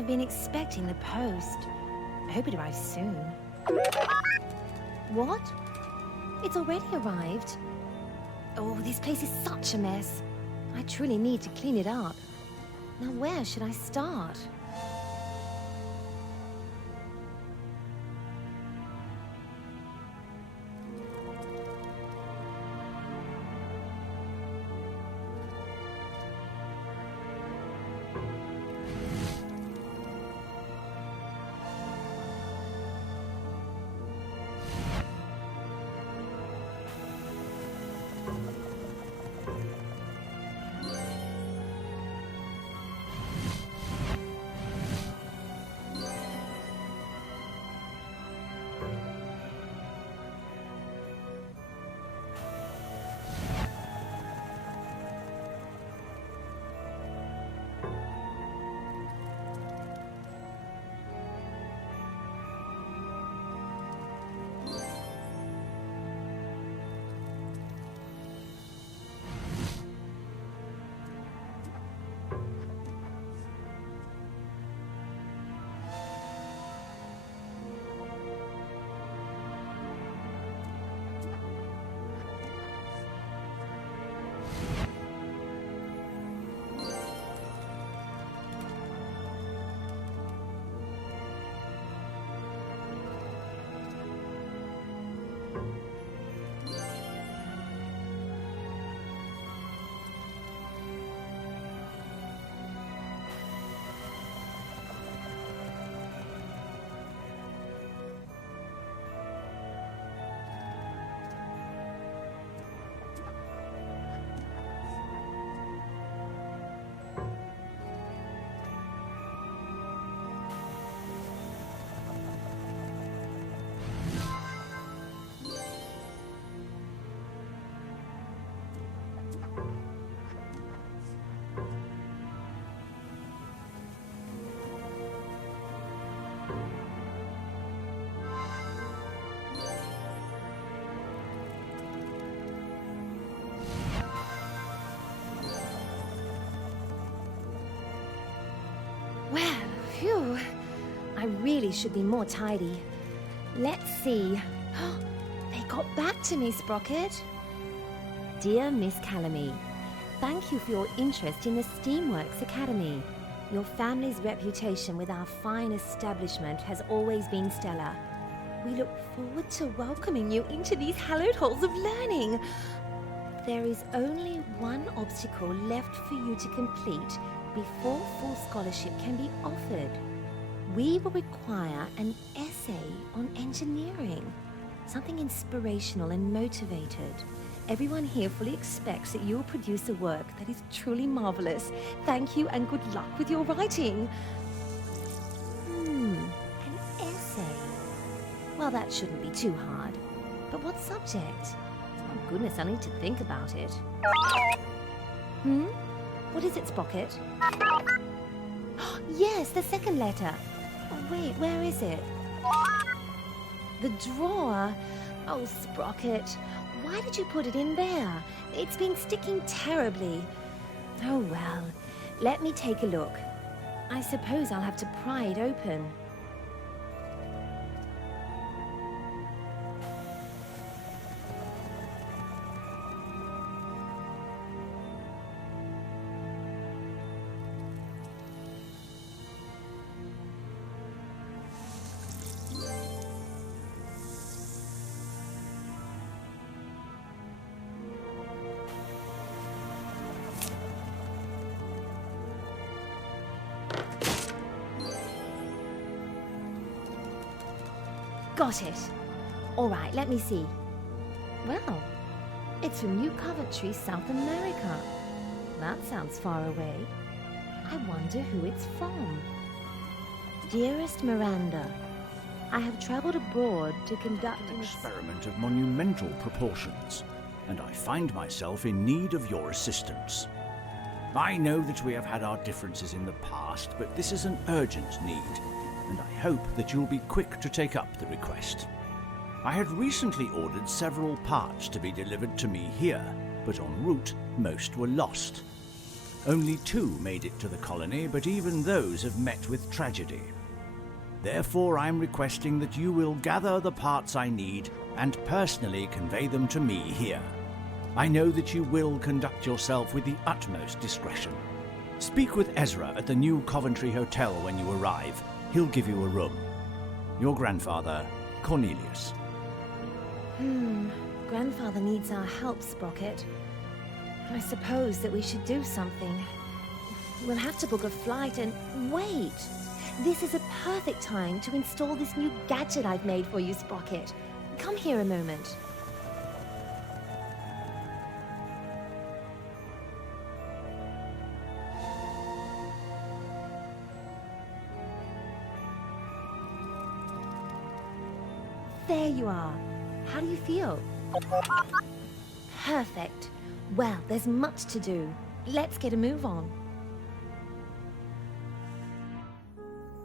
I've been expecting the post. I hope it arrives soon. What? It's already arrived? Oh, this place is such a mess. I truly need to clean it up. Now where should I start? Well, phew. I really should be more tidy. Let's see. They got back to me, Sprocket. Dear Miss Kalomi, thank you for your interest in the Steamworks Academy. Your family's reputation with our fine establishment has always been stellar. We look forward to welcoming you into these hallowed halls of learning. There is only one obstacle left for you to complete before full scholarship can be offered. We will require an essay on engineering, something inspirational and motivated. Everyone here fully expects that you will produce a work that is truly marvelous. Thank you and good luck with your writing. An essay. Well, that shouldn't be too hard. But what subject? Oh goodness, I need to think about it. What is it, Sprocket? Yes, the second letter. Oh, wait, where is it? The drawer. Oh, Sprocket, why did you put it in there? It's been sticking terribly. Oh, well, let me take a look. I suppose I'll have to pry it open. Got it. All right, let me see. Well, it's from New Coventry, South America. That sounds far away. I wonder who it's from. Dearest Miranda, I have traveled abroad to conduct An experiment of monumental proportions, and I find myself in need of your assistance. I know that we have had our differences in the past, but this is an urgent need, and I hope that you'll be quick to take up the request. I had recently ordered several parts to be delivered to me here, but en route most were lost. Only 2 made it to the colony, but even those have met with tragedy. Therefore, I'm requesting that you will gather the parts I need and personally convey them to me here. I know that you will conduct yourself with the utmost discretion. Speak with Ezra at the new Coventry Hotel when you arrive. He'll give you a room. Your grandfather, Cornelius. Grandfather needs our help, Sprocket. I suppose that we should do something. We'll have to book a flight and... Wait! This is a perfect time to install this new gadget I've made for you, Sprocket. Come here a moment. There you are. How do you feel? Perfect. Well, there's much to do. Let's get a move on.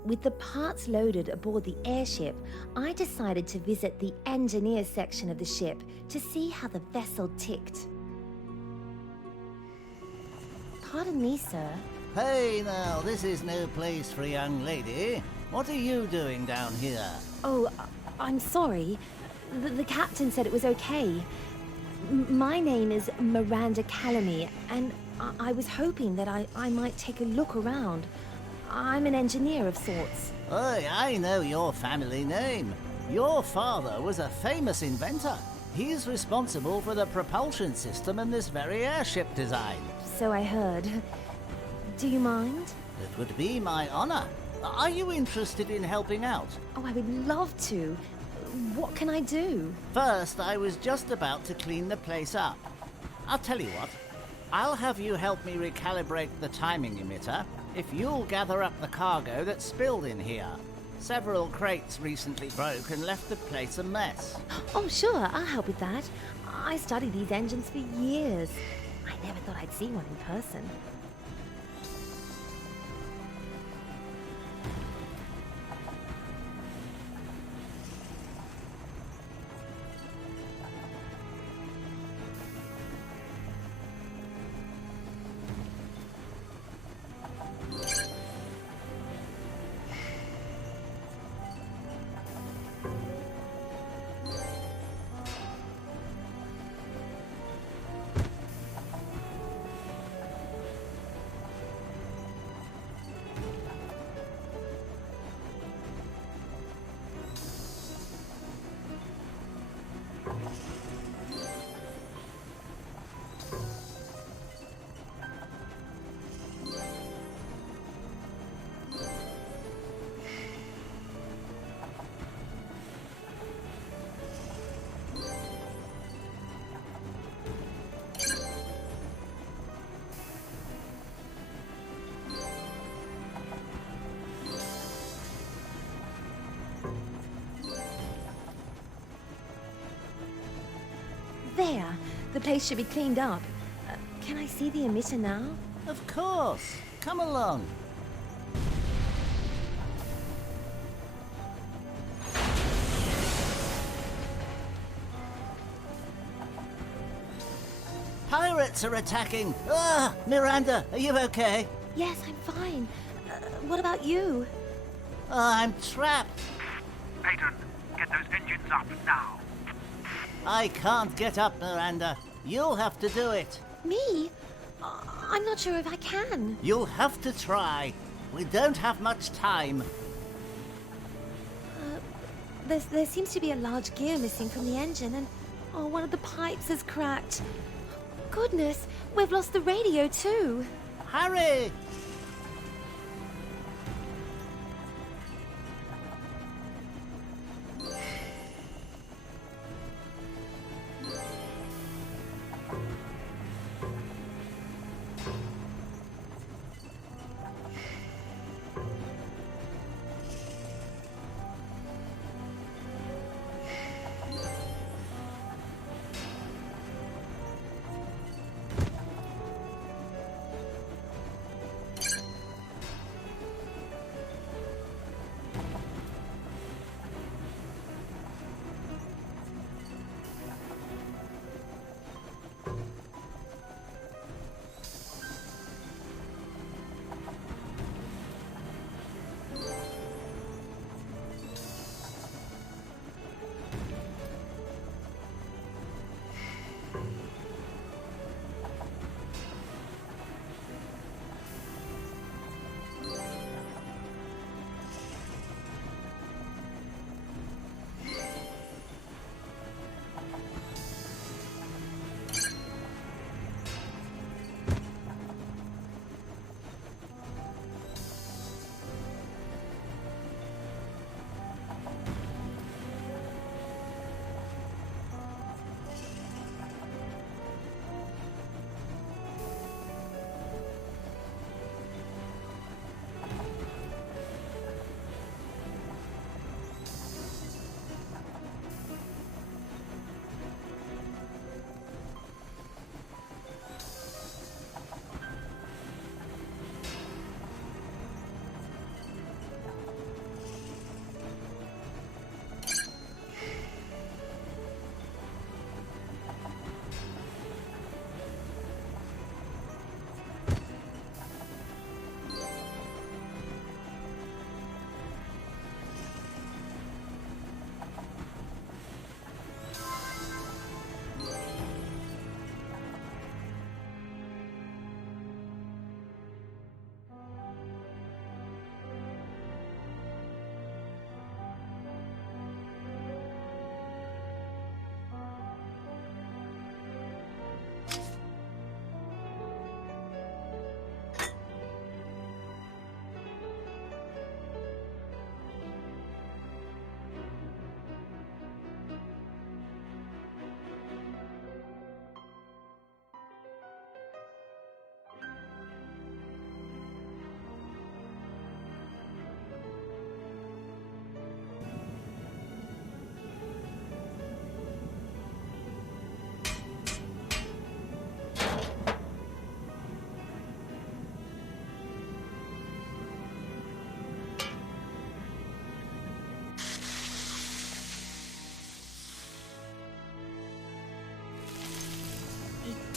With the parts loaded aboard the airship, I decided to visit the engineer section of the ship to see how the vessel ticked. Pardon me, sir. Hey now, this is no place for a young lady. What are you doing down here? Oh, I'm sorry. The captain said it was okay. My name is Miranda Kalomi, and I was hoping that I might take a look around. I'm an engineer of sorts. Oh, I know your family name. Your father was a famous inventor. He's responsible for the propulsion system in this very airship design. So I heard. Do you mind? It would be my honor. Are you interested in helping out? Oh, I would love to. What can I do? First, I was just about to clean the place up. I'll tell you what. I'll have you help me recalibrate the timing emitter if you'll gather up the cargo that spilled in here. Several crates recently broke and left the place a mess. Oh, sure, I'll help with that. I studied these engines for years. I never thought I'd see one in person. There, the place should be cleaned up. Can I see the emitter now? Of course. Come along. Pirates are attacking! Ah! Miranda, are you okay? Yes, I'm fine. What about you? I'm trapped. Aiden, get those engines up now. I can't get up, Miranda. You'll have to do it. Me? I'm not sure if I can. You'll have to try. We don't have much time. There seems to be a large gear missing from the engine, and one of the pipes has cracked. Goodness, we've lost the radio too. Hurry!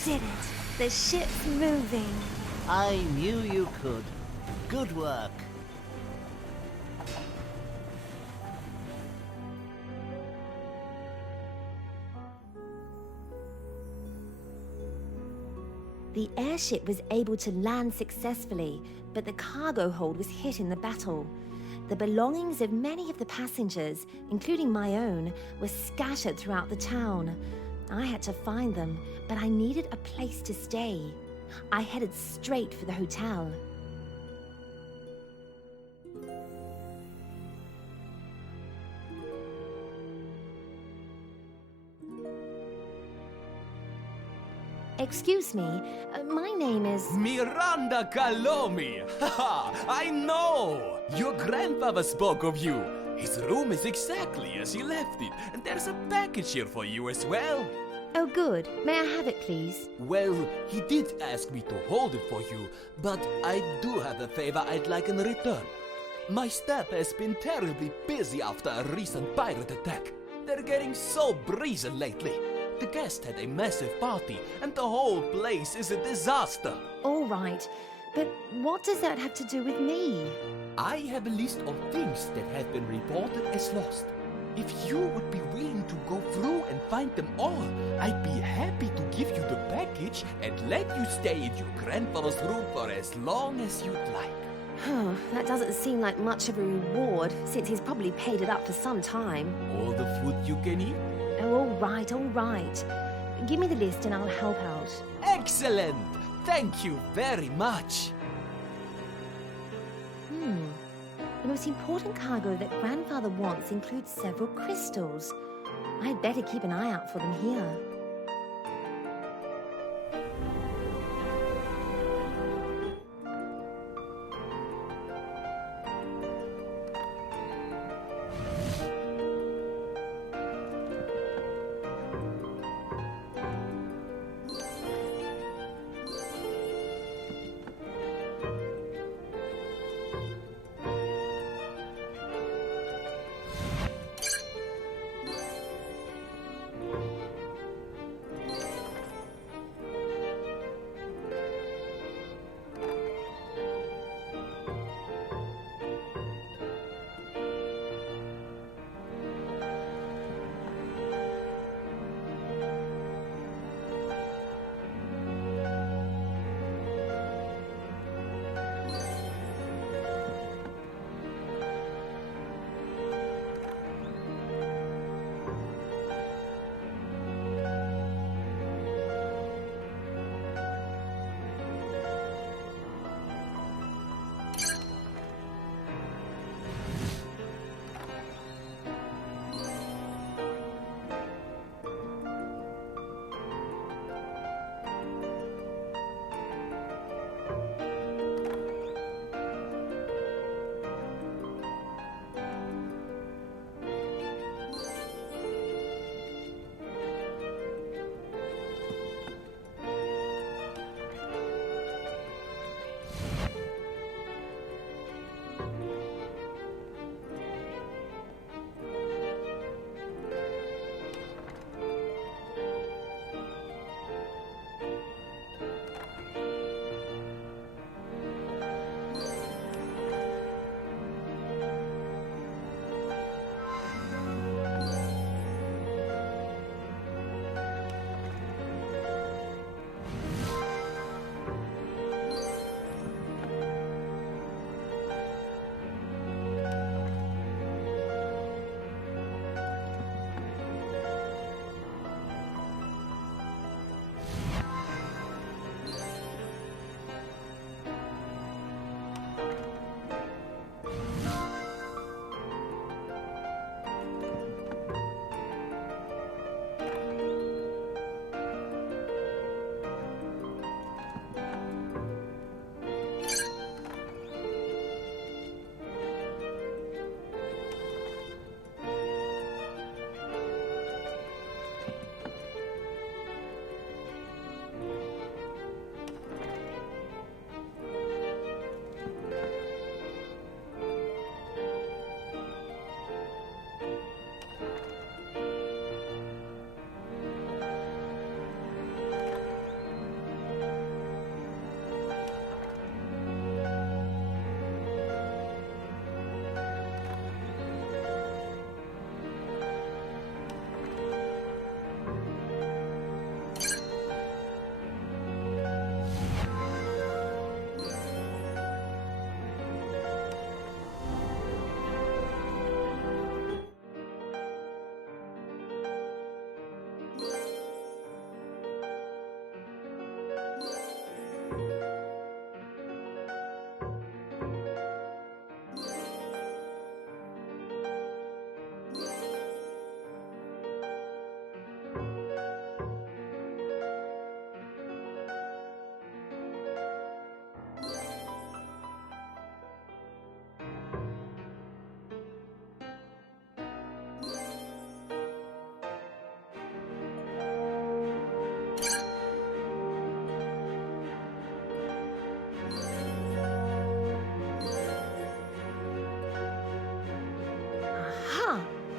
did it. The ship's moving. I knew you could. Good work. The airship was able to land successfully, but the cargo hold was hit in the battle. The belongings of many of the passengers, including my own, were scattered throughout the town. I had to find them, but I needed a place to stay. I headed straight for the hotel. Excuse me, my name is... Miranda Kalomi! Haha, I know! Your grandfather spoke of you. His room is exactly as he left it, and there's a package here for you as well. Oh, good. May I have it, please? Well, he did ask me to hold it for you, but I do have a favor I'd like in return. My staff has been terribly busy after a recent pirate attack. They're getting so brazen lately. The guest had a massive party, and the whole place is a disaster. All right, but what does that have to do with me? I have a list of things that have been reported as lost. If you would be willing to go through and find them all, I'd be happy to give you the package and let you stay in your grandfather's room for as long as you'd like. Oh, that doesn't seem like much of a reward, since he's probably paid it up for some time. All the food you can eat? Oh, all right, all right. Give me the list and I'll help out. Excellent! Thank you very much. The most important cargo that Grandfather wants includes several crystals. I'd better keep an eye out for them here.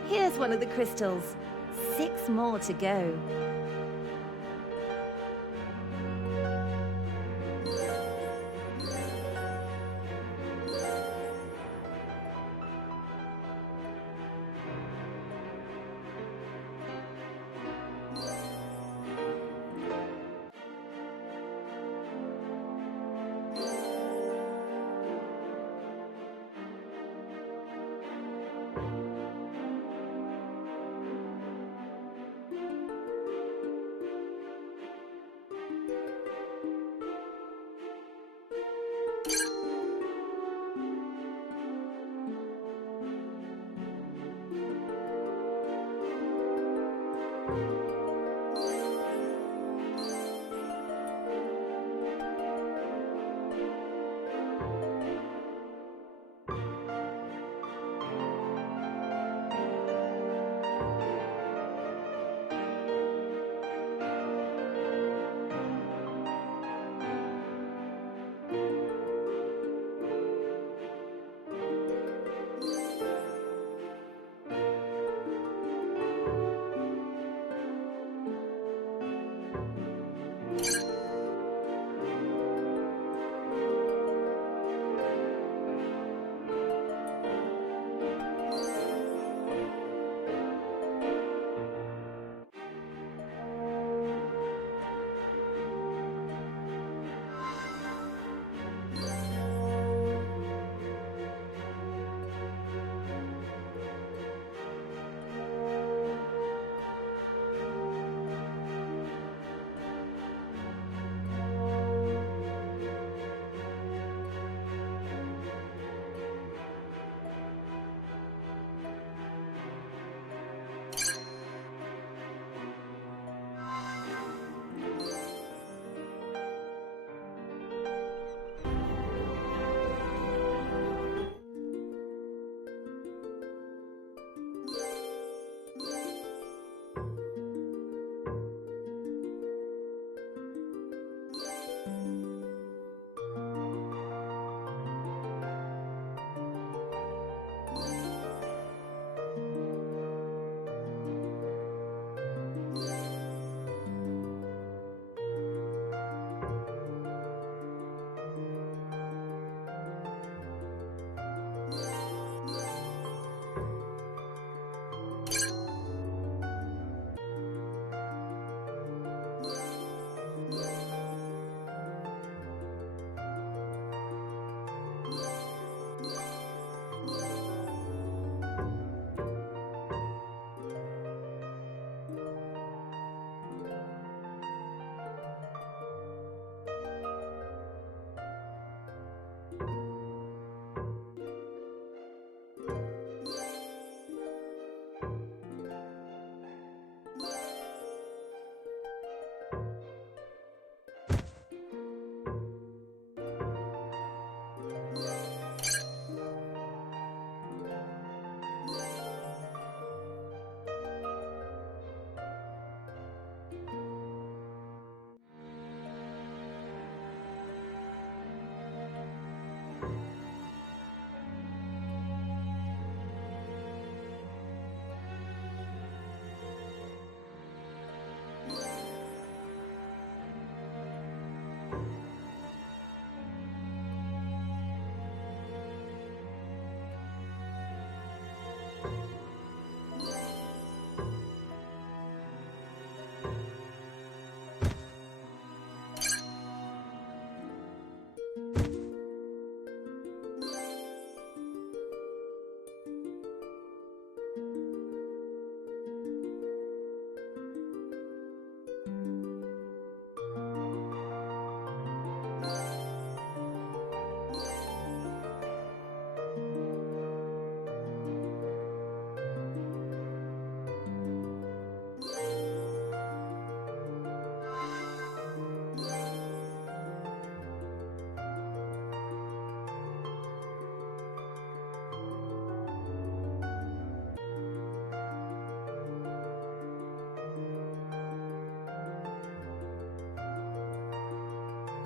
Here's one of the crystals. 6 more to go.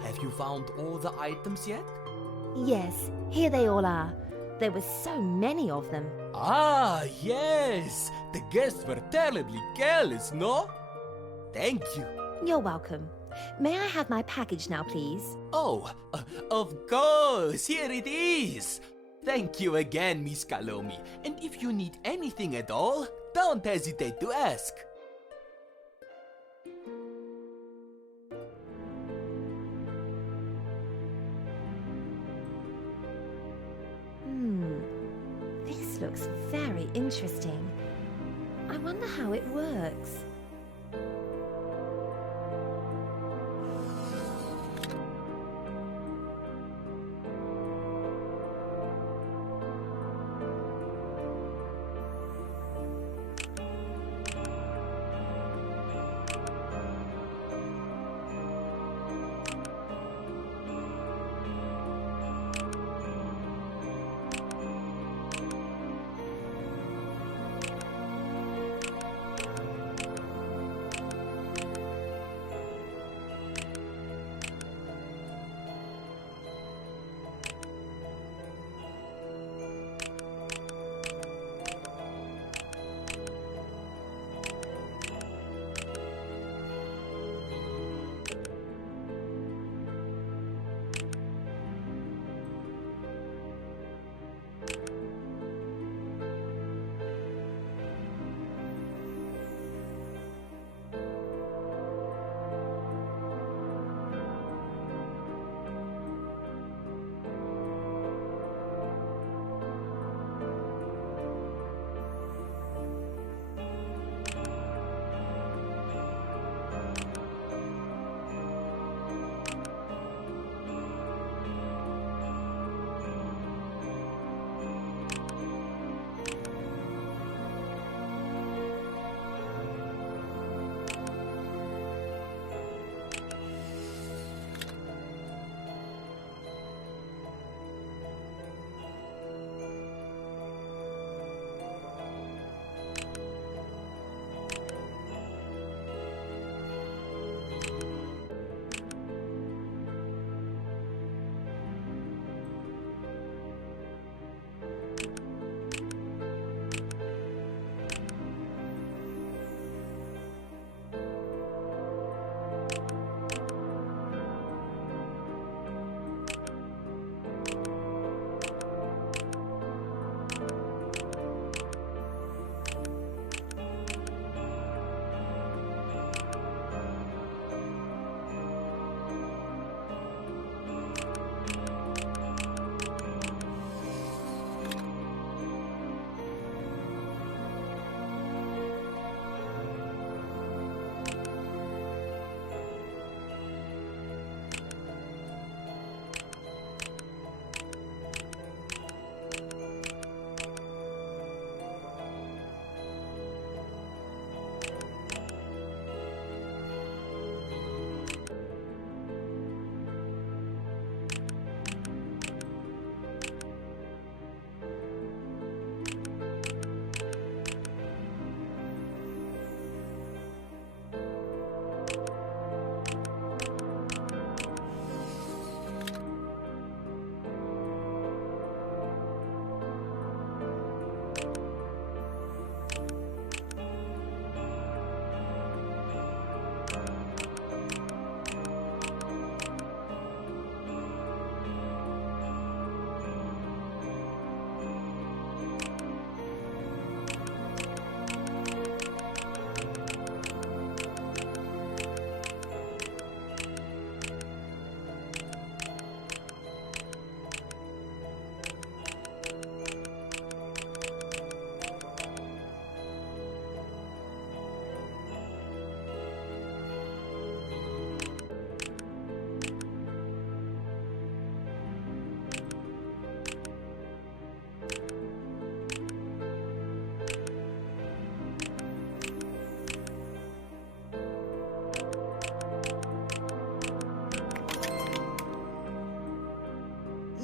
Have you found all the items yet? Yes, here they all are. There were so many of them. Ah, yes! Yes, the guests were terribly careless, no? Thank you. You're welcome. May I have my package now, please? Oh, of course, here it is. Thank you again, Miss Kalomi. And if you need anything at all, don't hesitate to ask. This looks very interesting. I wonder how it works.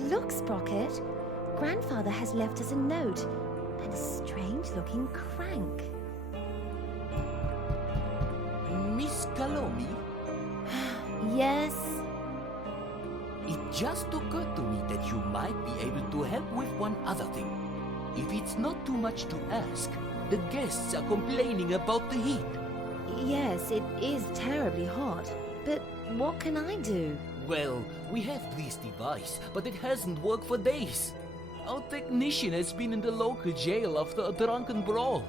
Look, Sprocket. Grandfather has left us a note and a strange-looking crank. Miss Kalomi, Yes? it just occurred to me that you might be able to help with one other thing. If it's not too much to ask, The guests are complaining about the heat. Yes, it is terribly hot. But what can I do? Well, we have this device, but it hasn't worked for days. Our technician has been in the local jail after a drunken brawl.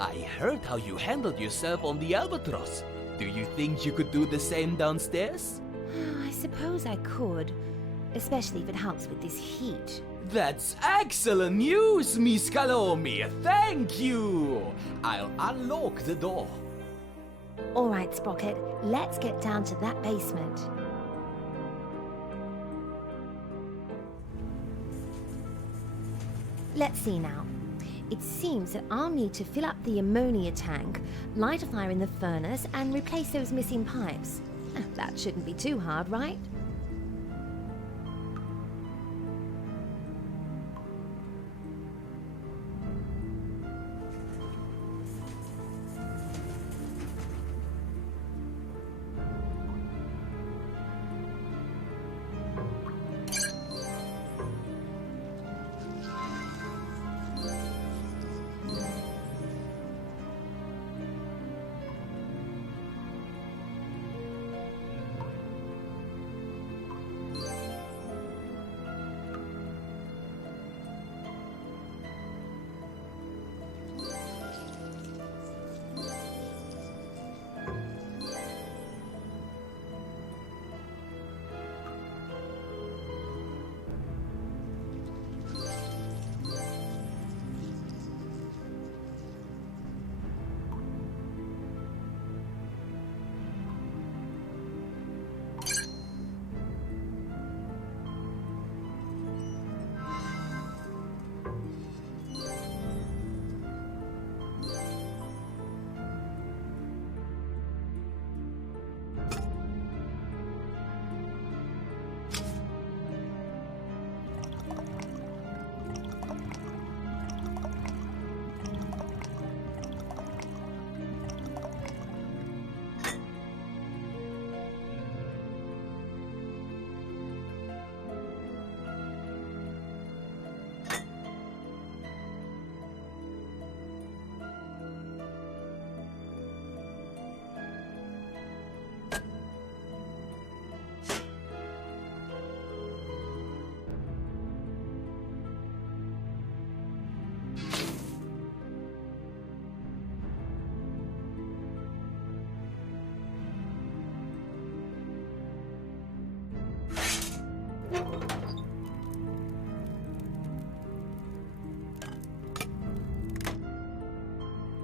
I heard how you handled yourself on the Albatross. Do you think you could do the same downstairs? I suppose I could, especially if it helps with this heat. That's excellent news, Miss Kalomi. Thank you. I'll unlock the door. All right, Sprocket, let's get down to that basement. Let's see now. It seems that I'll need to fill up the ammonia tank, light a fire in the furnace, and replace those missing pipes. That shouldn't be too hard, right?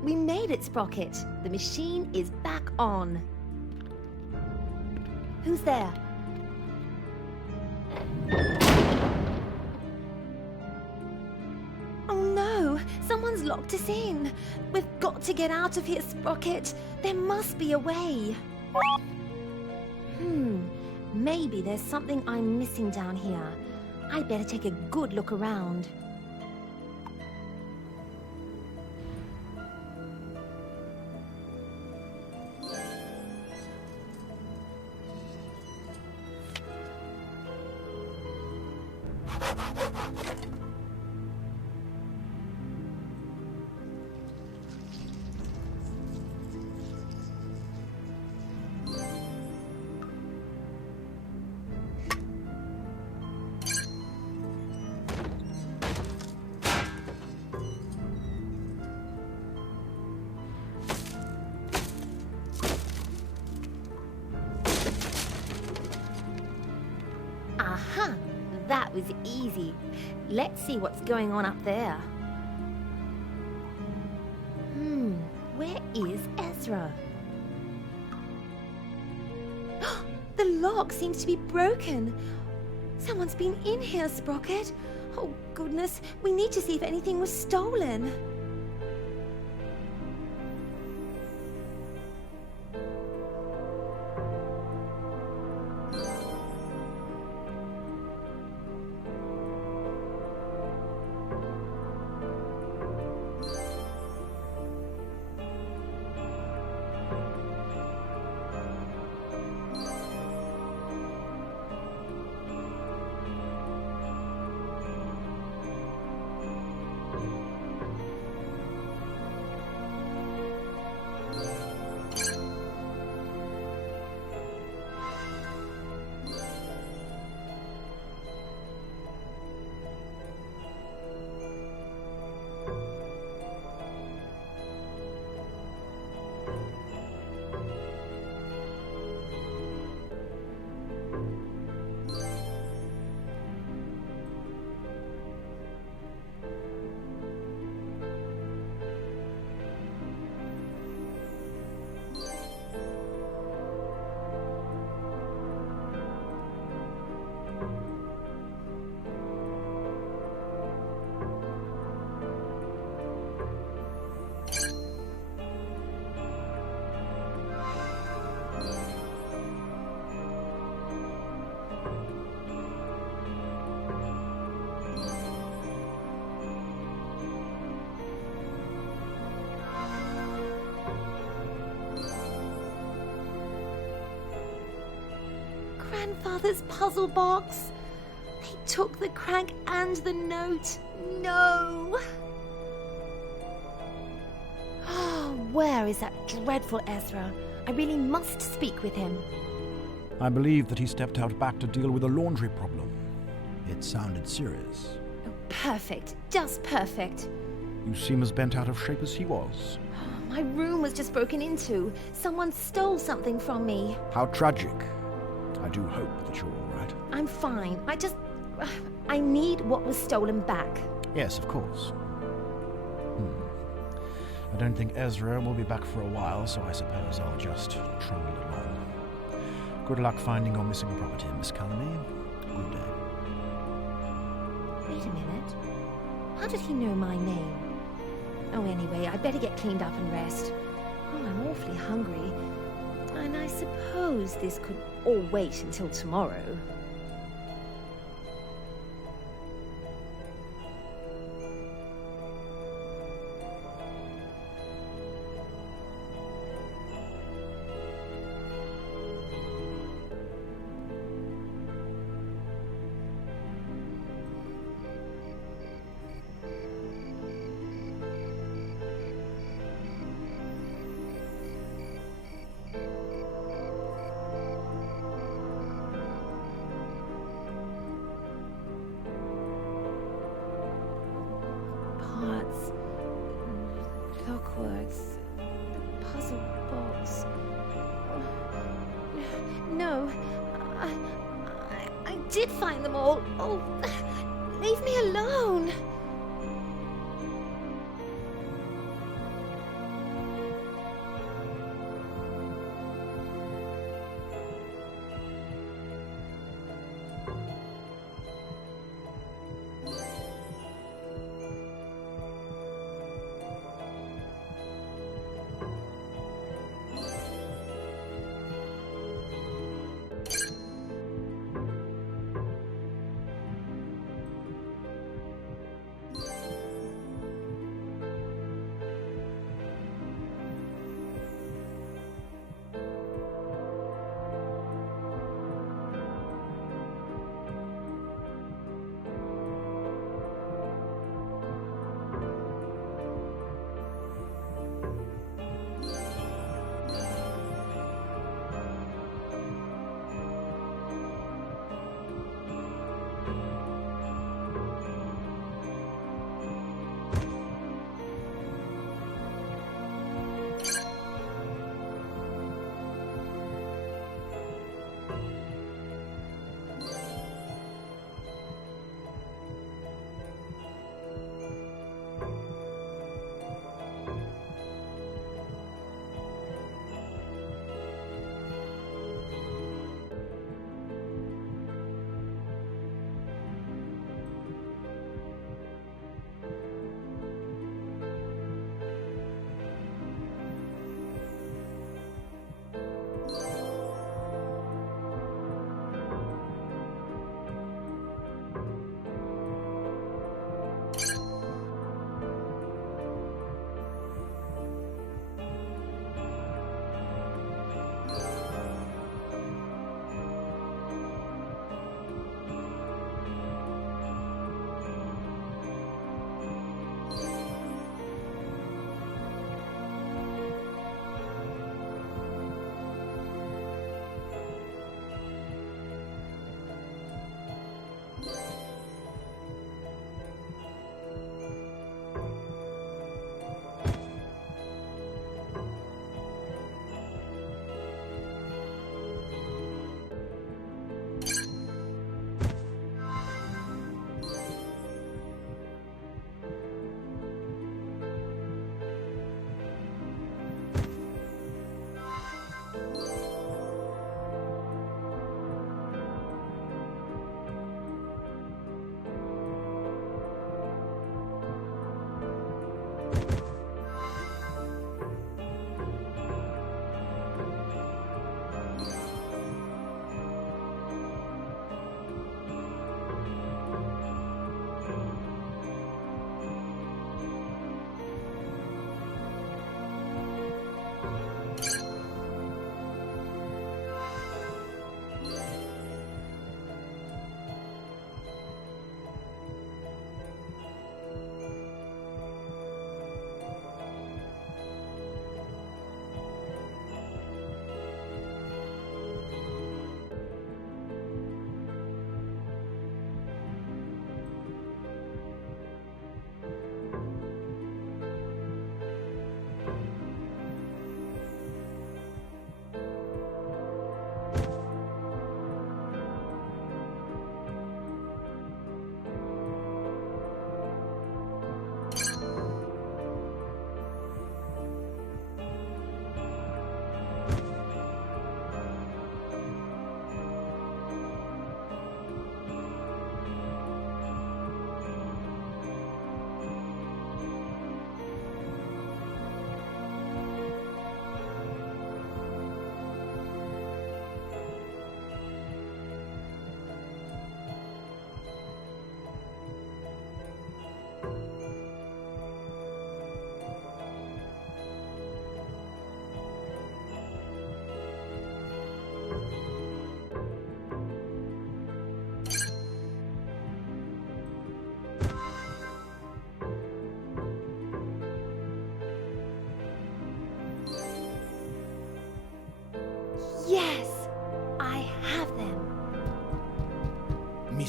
We made it, Sprocket. The machine is back on. Who's there? Oh no! Someone's locked us in. We've got to get out of here, Sprocket. There must be a way. Maybe there's something I'm missing down here. I'd better take a good look around. Aha! That was easy. Let's see what's going on up there. Where is Ezra? The lock seems to be broken. Someone's been in here, Sprocket. Oh, goodness. We need to see if anything was stolen. Grandfather's puzzle box. They took the crank and the note. No. Oh, where is that dreadful Ezra? I really must speak with him. I believe that he stepped out back to deal with a laundry problem. It sounded serious. Oh, perfect. Just perfect. You seem as bent out of shape as he was. My room was just broken into. Someone stole something from me. How tragic. I do hope that you're all right. I'm fine. I need what was stolen back. Yes, of course. I don't think Ezra will be back for a while, so I suppose I'll just trundle along. Good luck finding your missing property, Miss Kalomi. Good day. Wait a minute. How did he know my name? Oh, anyway, I better get cleaned up and rest. Oh, I'm awfully hungry. And I suppose this could all wait until tomorrow. Clockworks, the puzzle box. No, I did find them all. Oh, leave me alone.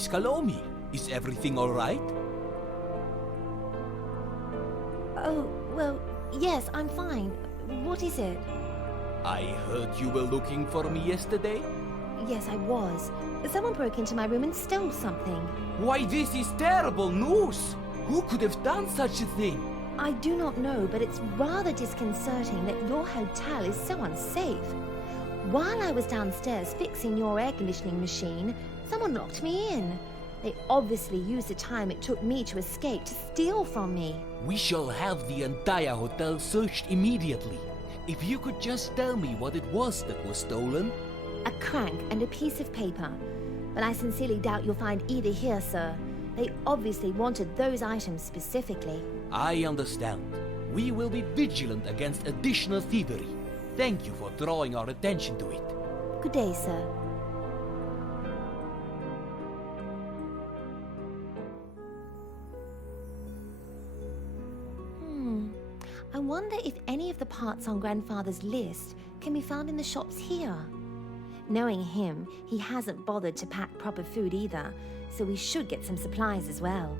Miss Kalomi. Is everything alright? Oh, well, yes, I'm fine. What is it? I heard you were looking for me yesterday. Yes, I was. Someone broke into my room and stole something. Why, this is terrible news! Who could have done such a thing? I do not know, but it's rather disconcerting that your hotel is so unsafe. While I was downstairs fixing your air conditioning machine, someone locked me in. They obviously used the time it took me to escape to steal from me. We shall have the entire hotel searched immediately. If you could just tell me what it was that was stolen. A crank and a piece of paper. But I sincerely doubt you'll find either here, sir. They obviously wanted those items specifically. I understand. We will be vigilant against additional thievery. Thank you for drawing our attention to it. Good day, sir. I wonder if any of the parts on Grandfather's list can be found in the shops here. Knowing him, he hasn't bothered to pack proper food either, so we should get some supplies as well.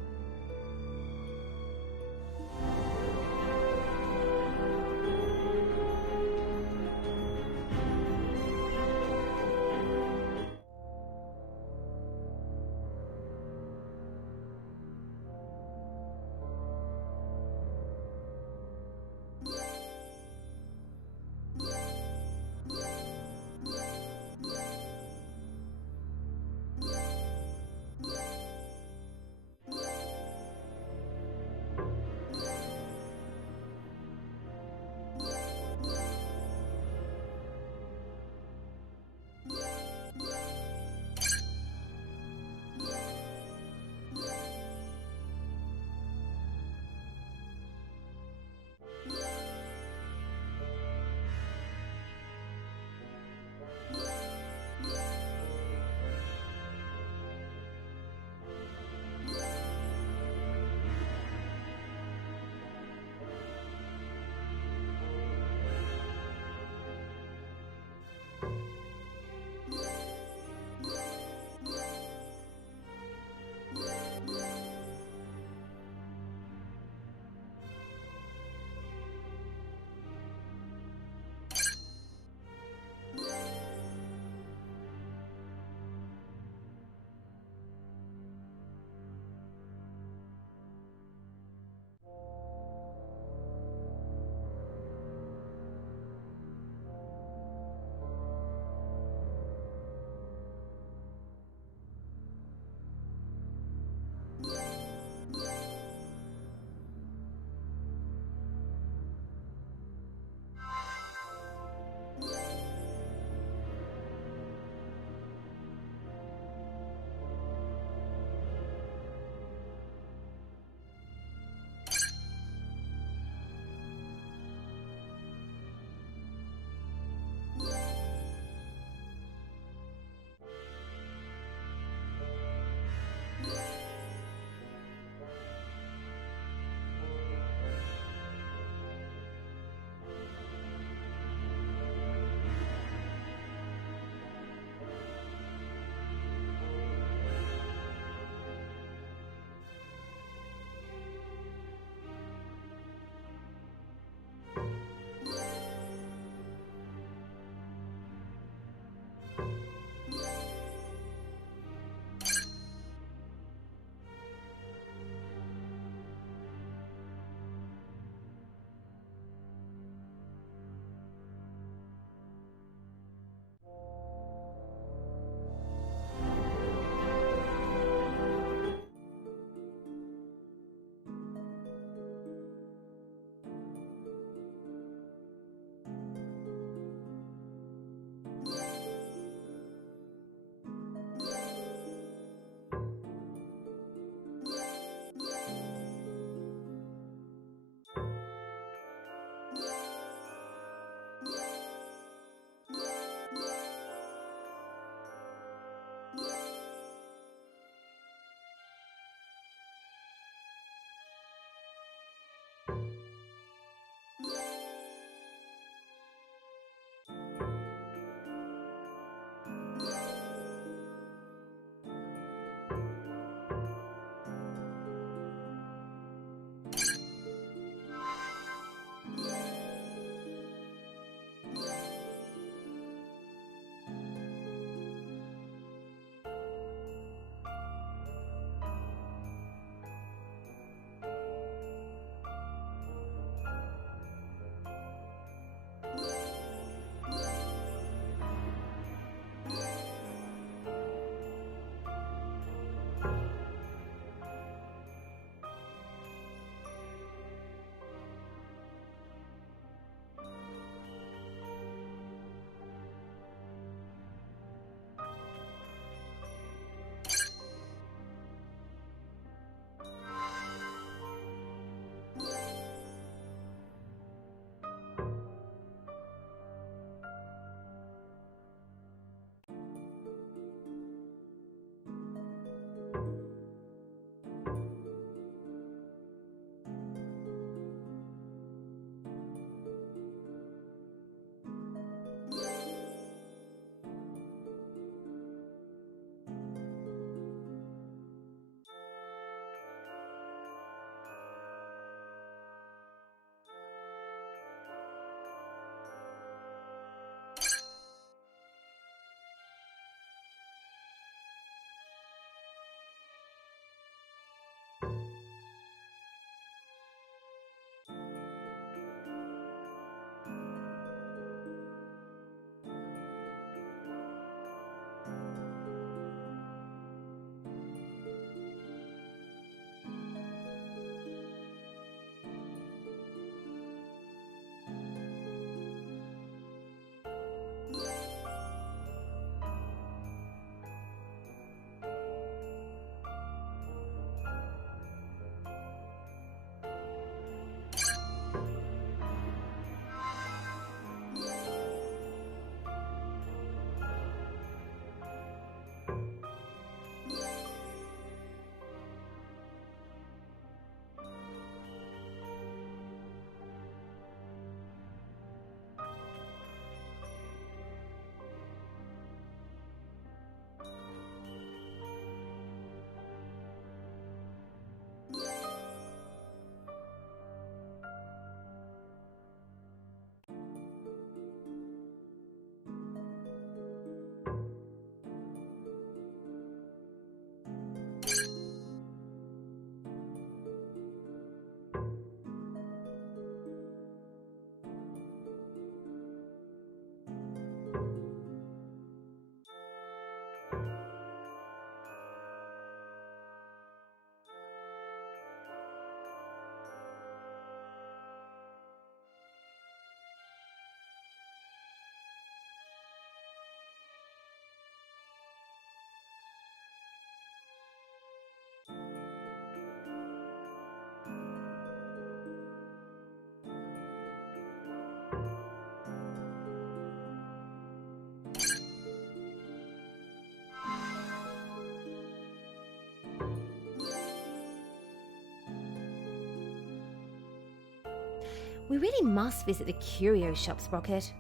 We really must visit the curio shop, Sprocket.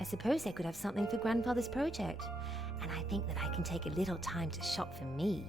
I suppose they could have something for Grandfather's project. And I think that I can take a little time to shop for me.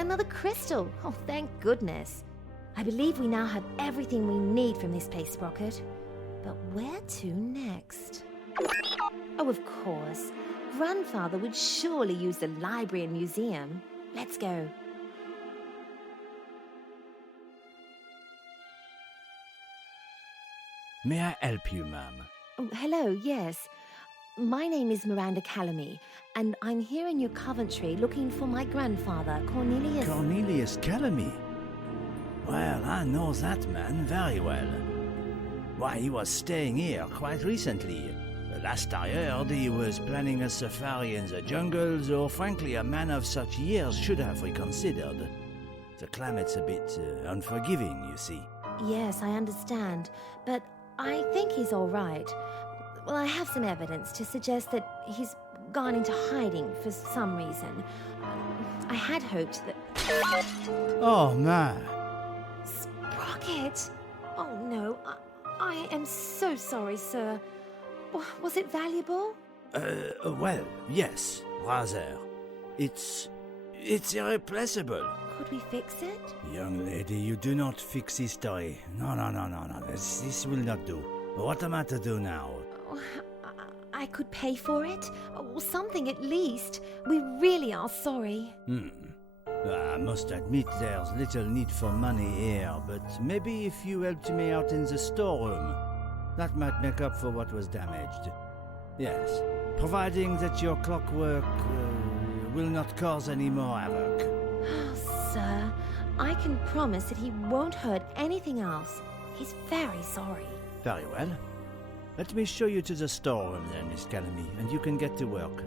Another crystal! Oh, thank goodness. I believe we now have everything we need from this place, Sprocket. But where to next? Oh, of course. Grandfather would surely use the library and museum. Let's go. May I help you, ma'am? Oh, hello, yes. My name is Miranda Kalomi, and I'm here in New Coventry looking for my grandfather, Cornelius... Cornelius Kalomi? Well, I know that man very well. Why, he was staying here quite recently. Last I heard, he was planning a safari in the jungles, or frankly, a man of such years should have reconsidered. The climate's a bit unforgiving, you see. Yes, I understand, but I think he's all right. Well, I have some evidence to suggest that he's gone into hiding for some reason. I had hoped that... Oh, my. Sprocket! Oh, no. I am so sorry, sir. Was it valuable? Well, yes, rather. It's irreplaceable. Could we fix it? Young lady, you do not fix history. No. This will not do. What am I to do now? Oh, I could pay for it? Or something at least. We really are sorry. I must admit there's little need for money here, but maybe if you helped me out in the storeroom, that might make up for what was damaged. Yes, providing that your clockwork will not cause any more havoc. Oh, sir, I can promise that he won't hurt anything else. He's very sorry. Very well. Let me show you to the storeroom then, Miss Kalomi, and you can get to work.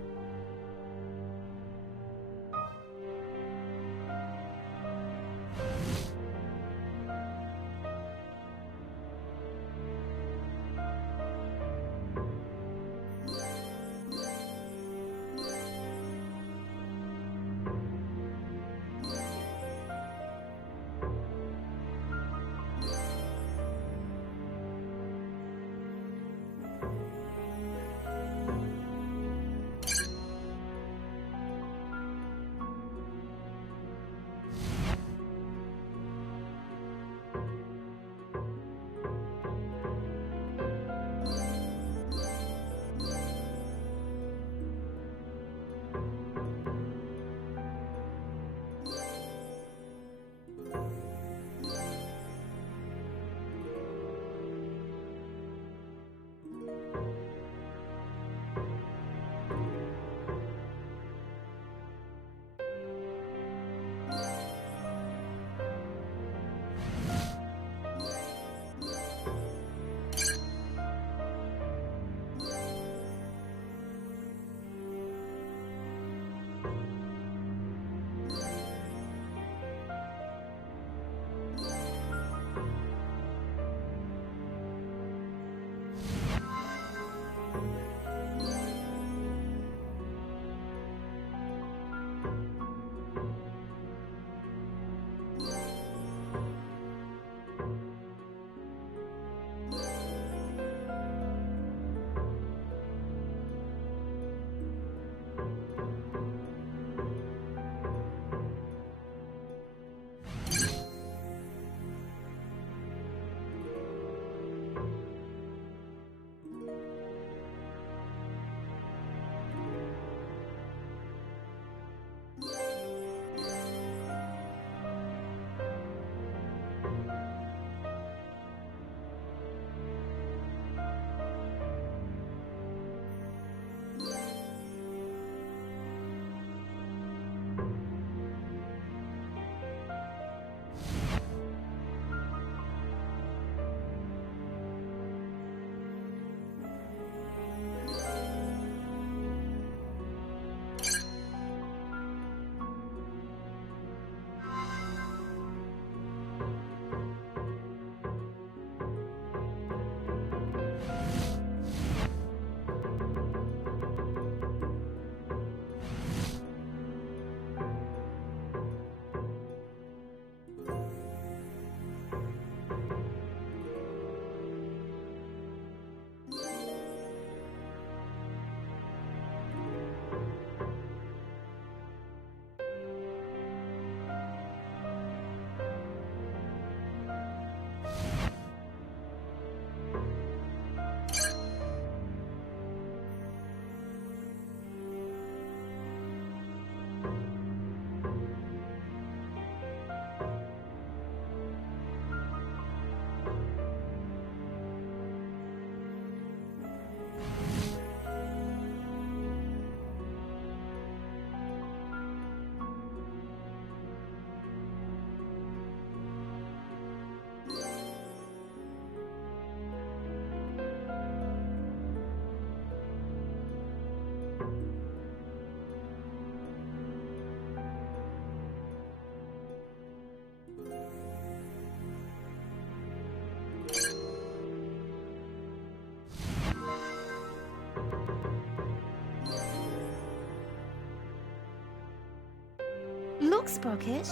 Look, Sprocket.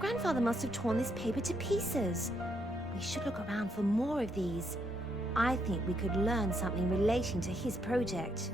Grandfather must have torn this paper to pieces. We should look around for more of these. I think we could learn something relating to his project.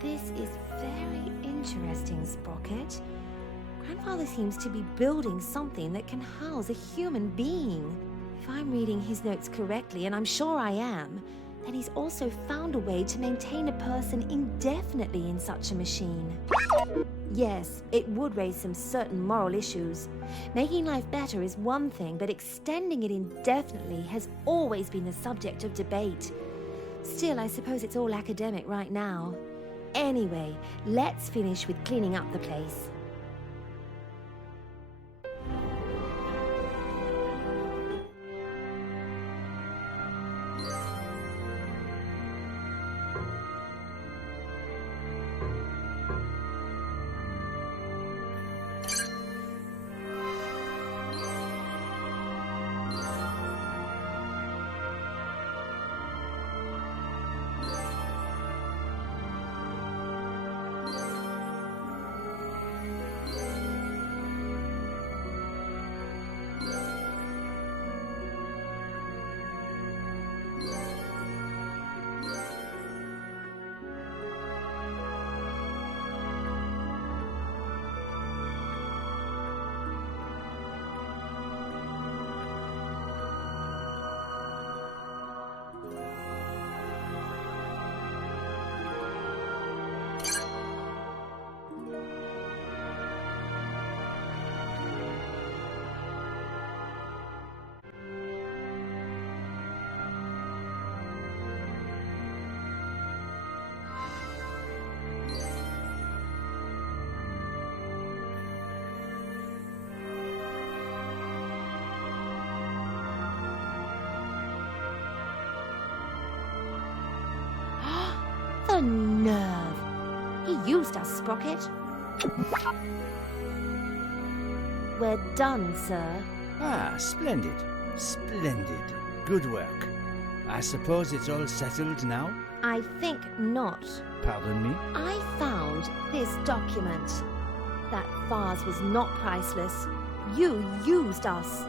This is very interesting, Sprocket. Grandfather seems to be building something that can house a human being. If I'm reading his notes correctly, and I'm sure I am, then he's also found a way to maintain a person indefinitely in such a machine. Yes, it would raise some certain moral issues. Making life better is one thing, but extending it indefinitely has always been the subject of debate. Still, I suppose it's all academic right now. Anyway, let's finish with cleaning up the place. The nerve! He used us, Sprocket. We're done, sir. Ah, splendid. Splendid. Good work. I suppose it's all settled now? I think not. Pardon me? I found this document. That vase was not priceless. You used us.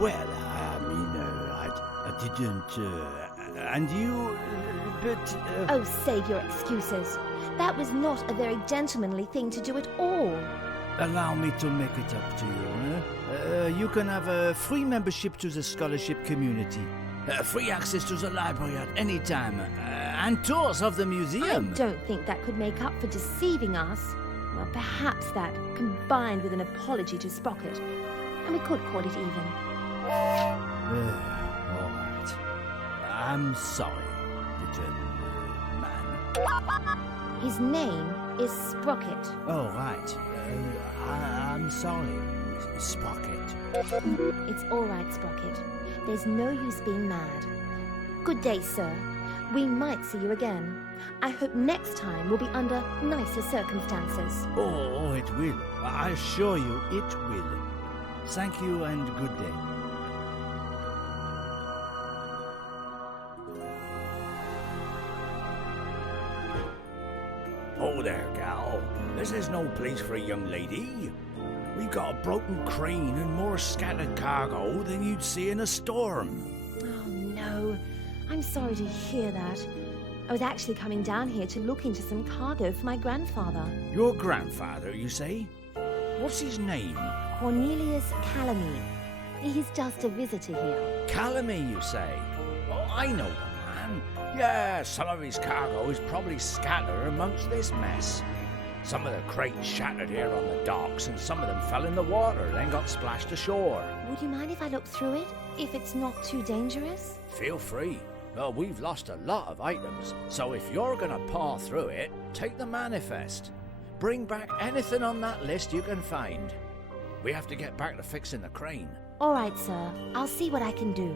Well, I mean, I didn't, and you, but, Oh, save your excuses. That was not a very gentlemanly thing to do at all. Allow me to make it up to you. You can have a free membership to the scholarship community, free access to the library at any time, and tours of the museum. I don't think that could make up for deceiving us. Well, perhaps that, combined with an apology to Sprocket, and we could call it even. All right. I'm sorry, little man. His name is Sprocket. Oh, right. I'm sorry, Sprocket. It's all right, Sprocket. There's no use being mad. Good day, sir. We might see you again. I hope next time we'll be under nicer circumstances. Oh, it will. I assure you, it will. Thank you and good day. Oh there, gal. This is no place for a young lady. We've got a broken crane and more scattered cargo than you'd see in a storm. Oh, no. I'm sorry to hear that. I was actually coming down here to look into some cargo for my grandfather. Your grandfather, you say? What's his name? Cornelius Kalomi. He's just a visitor here. Kalomi, you say? Oh, I know the man. Yeah, some of his cargo is probably scattered amongst this mess. Some of the crates shattered here on the docks, and some of them fell in the water, then got splashed ashore. Would you mind if I look through it, if it's not too dangerous? Feel free. Well, we've lost a lot of items, so if you're gonna paw through it, take the manifest. Bring back anything on that list you can find. We have to get back to fixing the crane. All right, sir. I'll see what I can do.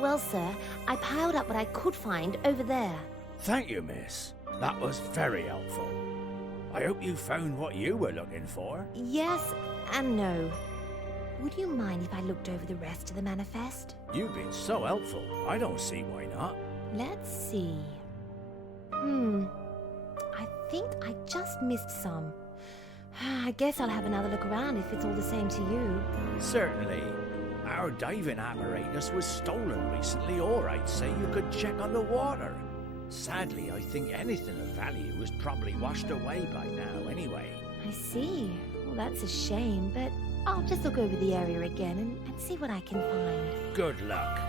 Well, sir, I piled up what I could find over there. Thank you, miss. That was very helpful. I hope you found what you were looking for. Yes and no. Would you mind if I looked over the rest of the manifest? You've been so helpful. I don't see why not. Let's see. I think I just missed some. I guess I'll have another look around if it's all the same to you. Certainly. Our diving apparatus was stolen recently, or I'd say you could check on the water. Sadly, I think anything of value was probably washed away by now anyway. I see. Well, that's a shame, but I'll just look over the area again and see what I can find. Good luck.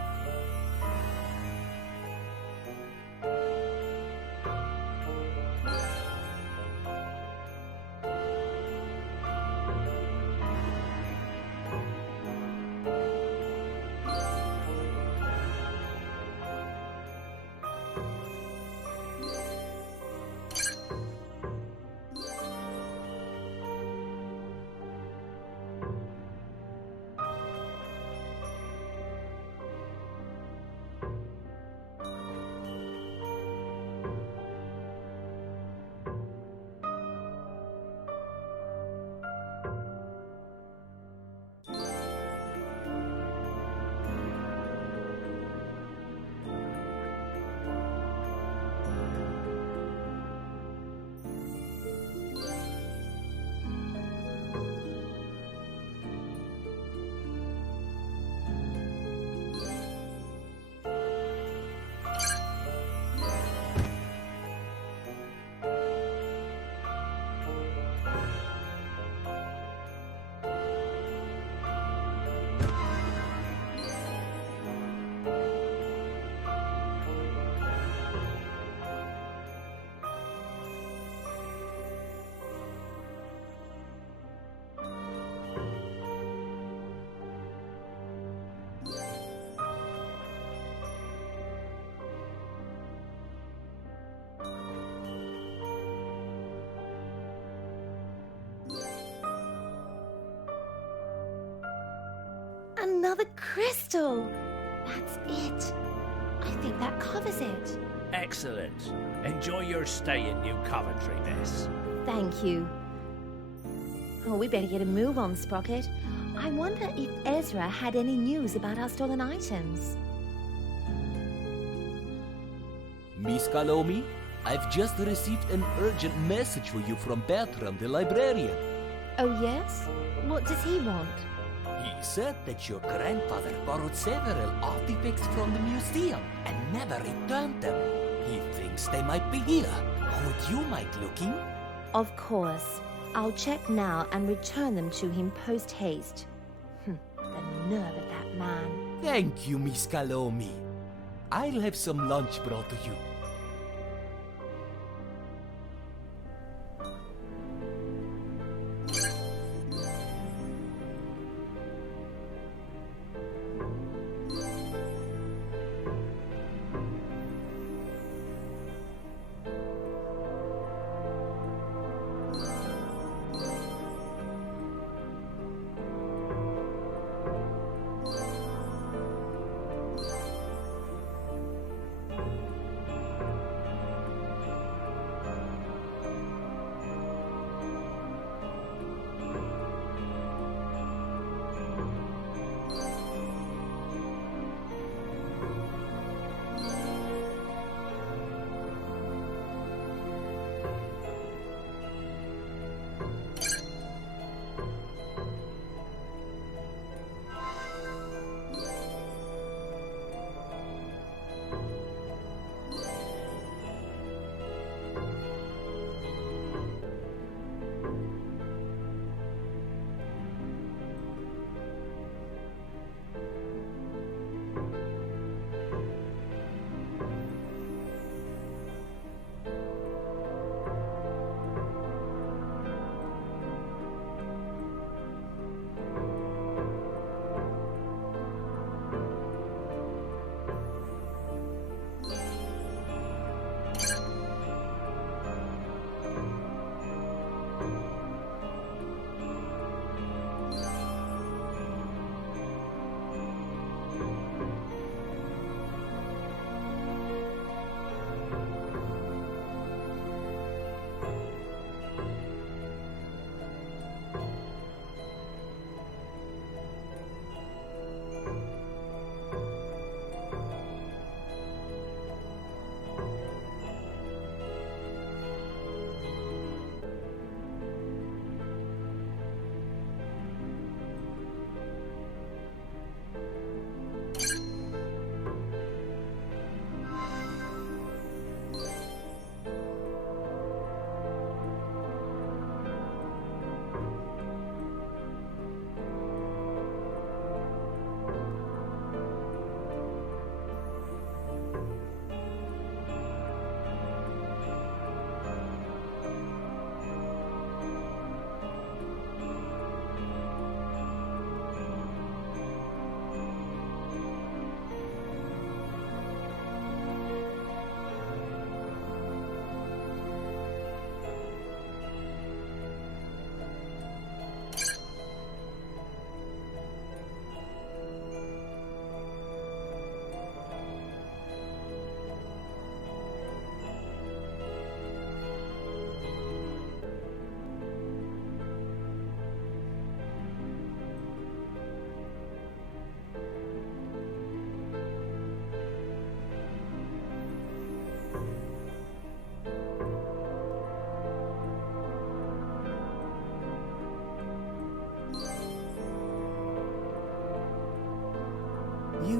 Another crystal! That's it. I think that covers it. Excellent. Enjoy your stay in New Coventry, miss. Thank you. Oh, we better get a move on, Sprocket. I wonder if Ezra had any news about our stolen items. Miss Kalomi, I've just received an urgent message for you from Bertram, the librarian. Oh, yes? What does he want? He said that your grandfather borrowed several artifacts from the museum and never returned them. He thinks they might be here. Would you mind looking? Of course. I'll check now and return them to him post-haste. The nerve of that man. Thank you, Miss Kalomi. I'll have some lunch brought to you.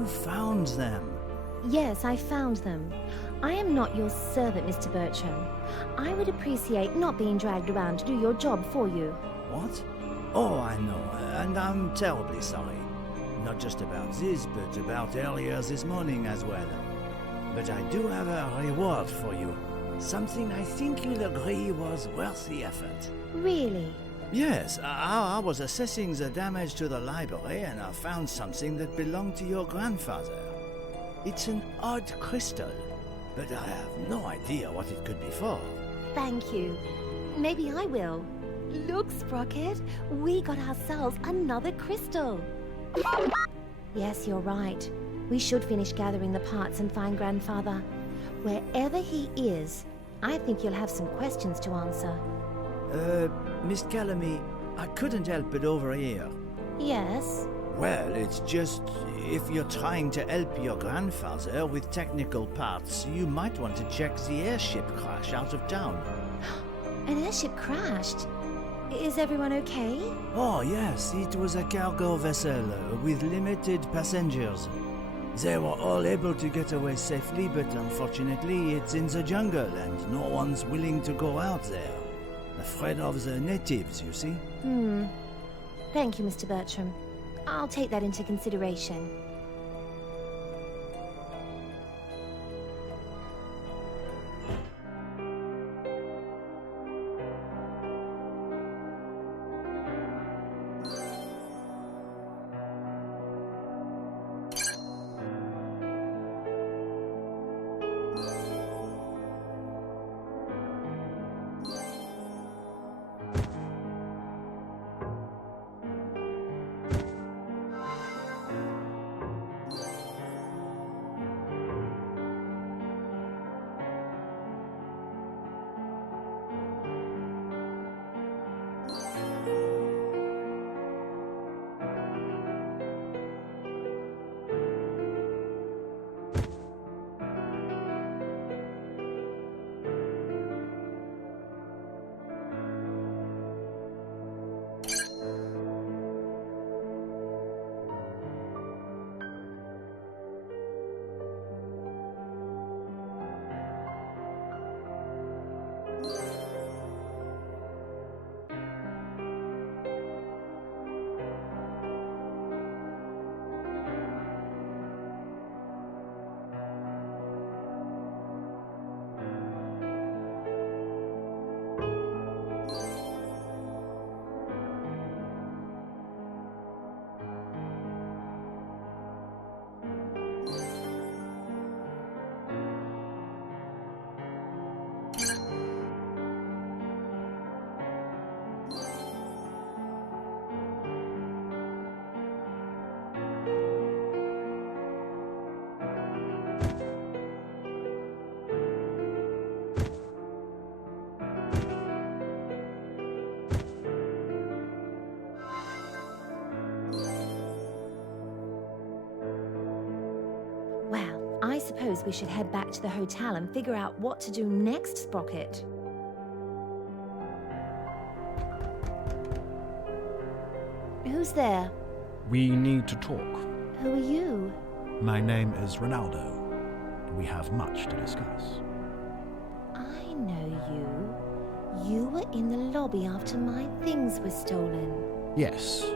You found them. Yes, I found them. I am not your servant, Mr. Bertram. I would appreciate not being dragged around to do your job for you. What? Oh, I know, and I'm terribly sorry. Not just about this, but about earlier this morning as well. But I do have a reward for you. Something I think you'll agree was worth the effort. Really? Yes, I was assessing the damage to the library and I found something that belonged to your grandfather. It's an odd crystal, but I have no idea what it could be for. Thank you. Maybe I will. Look, Sprocket, we got ourselves another crystal. Yes, you're right. We should finish gathering the parts and find Grandfather. Wherever he is, I think you'll have some questions to answer. Miss Kalomi, I couldn't help but overhear. Yes? Well, it's just, if you're trying to help your grandfather with technical parts, you might want to check the airship crash out of town. An airship crashed. Is everyone okay? Oh, yes, it was a cargo vessel with limited passengers. They were all able to get away safely, but unfortunately it's in the jungle and no one's willing to go out there. Afraid of the natives, you see? Thank you, Mr. Bertram. I'll take that into consideration. Well, I suppose we should head back to the hotel and figure out what to do next, Sprocket. Who's there? We need to talk. Who are you? My name is Ronaldo. We have much to discuss. I know you. You were in the lobby after my things were stolen. Yes,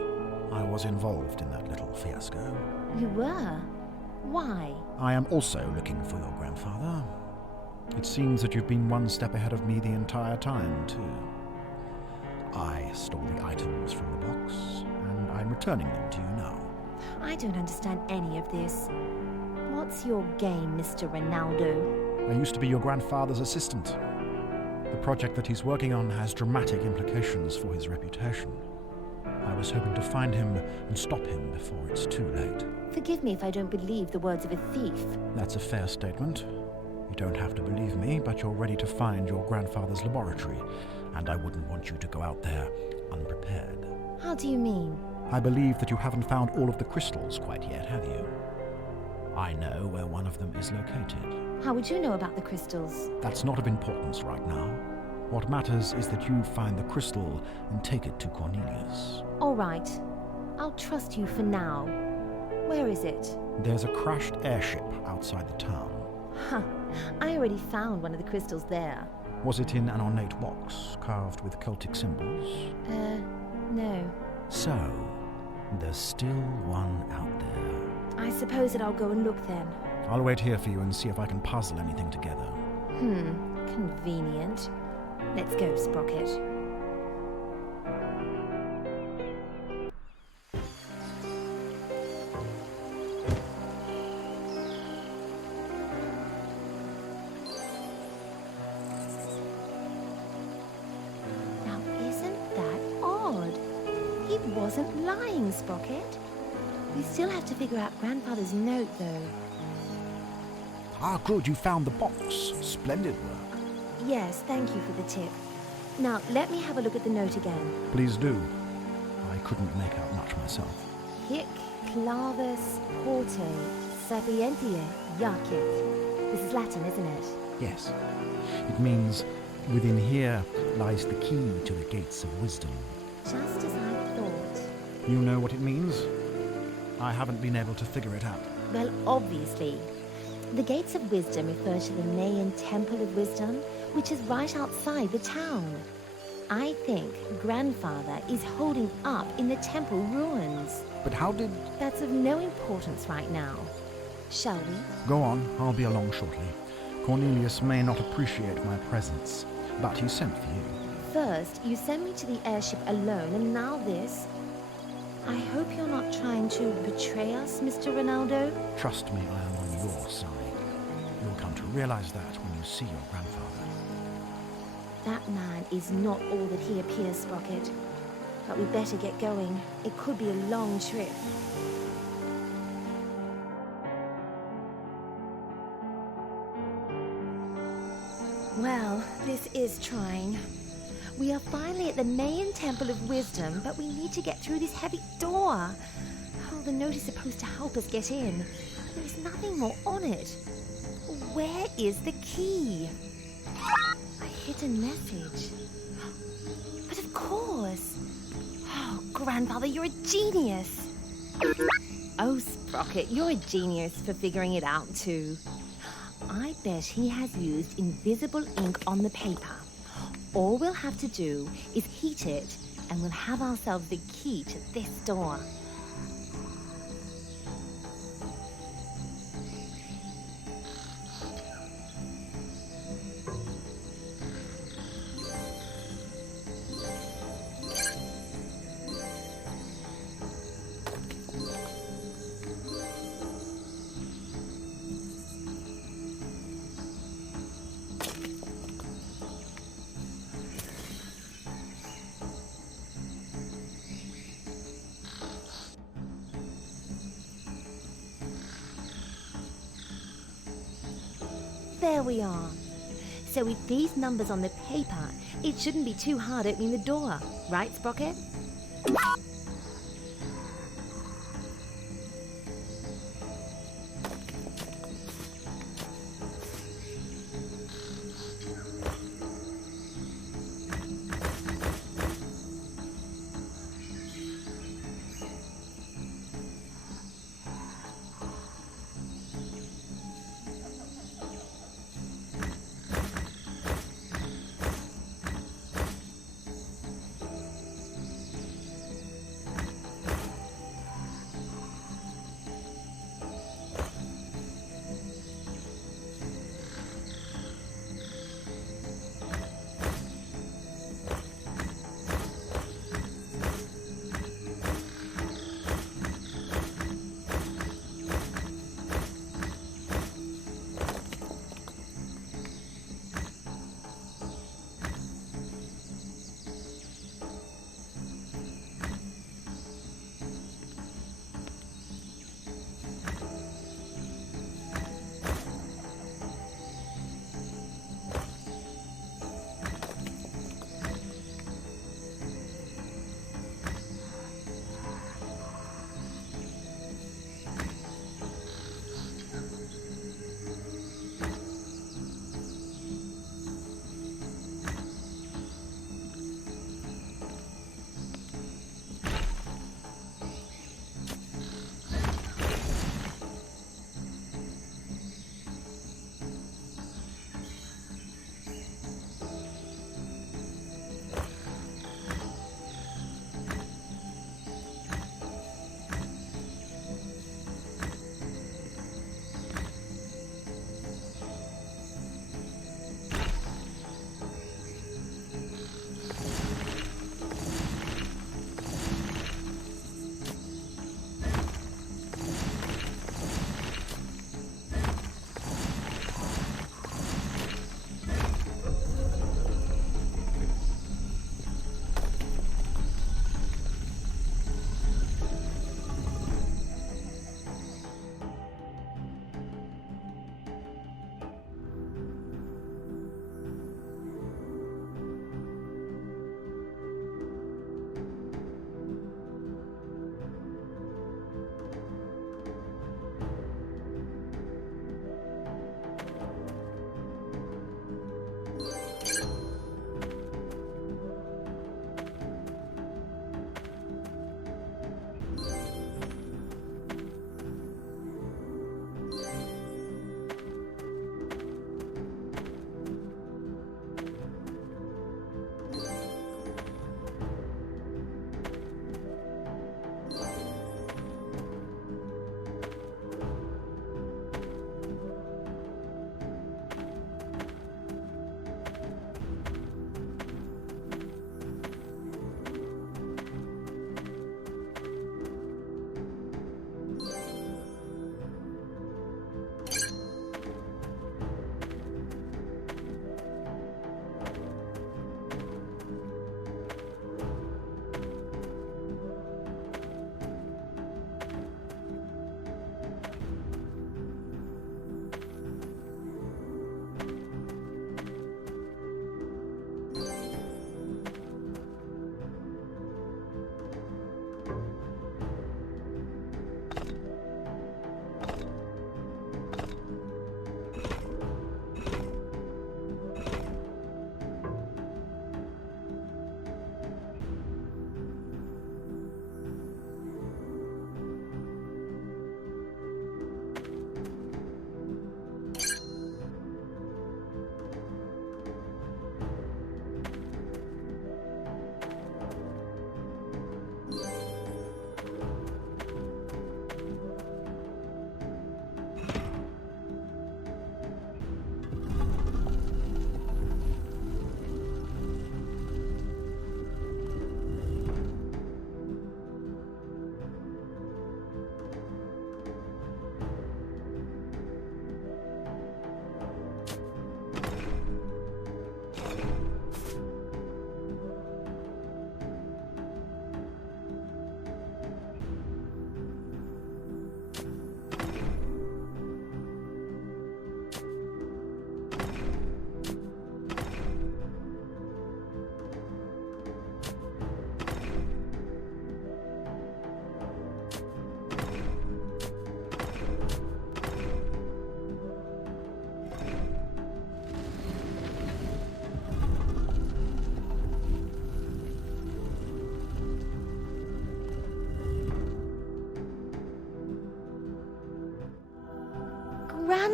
I was involved in that little fiasco. You were? Why? I am also looking for your grandfather. It seems that you've been one step ahead of me the entire time, too. I stole the items from the box, and I'm returning them to you now. I don't understand any of this. What's your game, Mr. Ronaldo? I used to be your grandfather's assistant. The project that he's working on has dramatic implications for his reputation. I was hoping to find him and stop him before it's too late. Forgive me if I don't believe the words of a thief. That's a fair statement. You don't have to believe me, but you're ready to find your grandfather's laboratory, and I wouldn't want you to go out there unprepared. How do you mean? I believe that you haven't found all of the crystals quite yet, have you? I know where one of them is located. How would you know about the crystals? That's not of importance right now. What matters is that you find the crystal and take it to Cornelius. All right. I'll trust you for now. Where is it? There's a crashed airship outside the town. Huh. I already found one of the crystals there. Was it in an ornate box, carved with Celtic symbols? No. So, there's still one out there. I suppose that I'll go and look then. I'll wait here for you and see if I can puzzle anything together. Convenient. Let's go, Sprocket. Now, isn't that odd? He wasn't lying, Sprocket. We still have to figure out Grandfather's note, though. Ah, good, you found the box. Splendid work. Yes, thank you for the tip. Now, let me have a look at the note again. Please do. I couldn't make out much myself. Hic clavis porte sapientia jacet. This is Latin, isn't it? Yes. It means, within here lies the key to the gates of wisdom. Just as I thought. You know what it means? I haven't been able to figure it out. Well, obviously. The gates of wisdom refer to the Mayan Temple of Wisdom, which is right outside the town. I think Grandfather is holding up in the temple ruins. But how did... That's of no importance right now. Shall we? Go on, I'll be along shortly. Cornelius may not appreciate my presence, but he sent for you. First, you sent me to the airship alone, and now this. I hope you're not trying to betray us, Mr. Ronaldo. Trust me, I am on your side. You'll come to realize that when you see your grandfather. That man is not all that he appears, Sprocket. But we better get going. It could be a long trip. Well, this is trying. We are finally at the Mayan Temple of Wisdom, but we need to get through this heavy door. Oh, the note is supposed to help us get in. There is nothing more on it. Where is the key? A hidden message. But of course. Oh, Grandfather, you're a genius. Oh, Sprocket, you're a genius for figuring it out too. I bet he has used invisible ink on the paper. All we'll have to do is heat it, and we'll have ourselves the key to this door. There we are. So with these numbers on the paper, it shouldn't be too hard opening the door, right, Sprocket?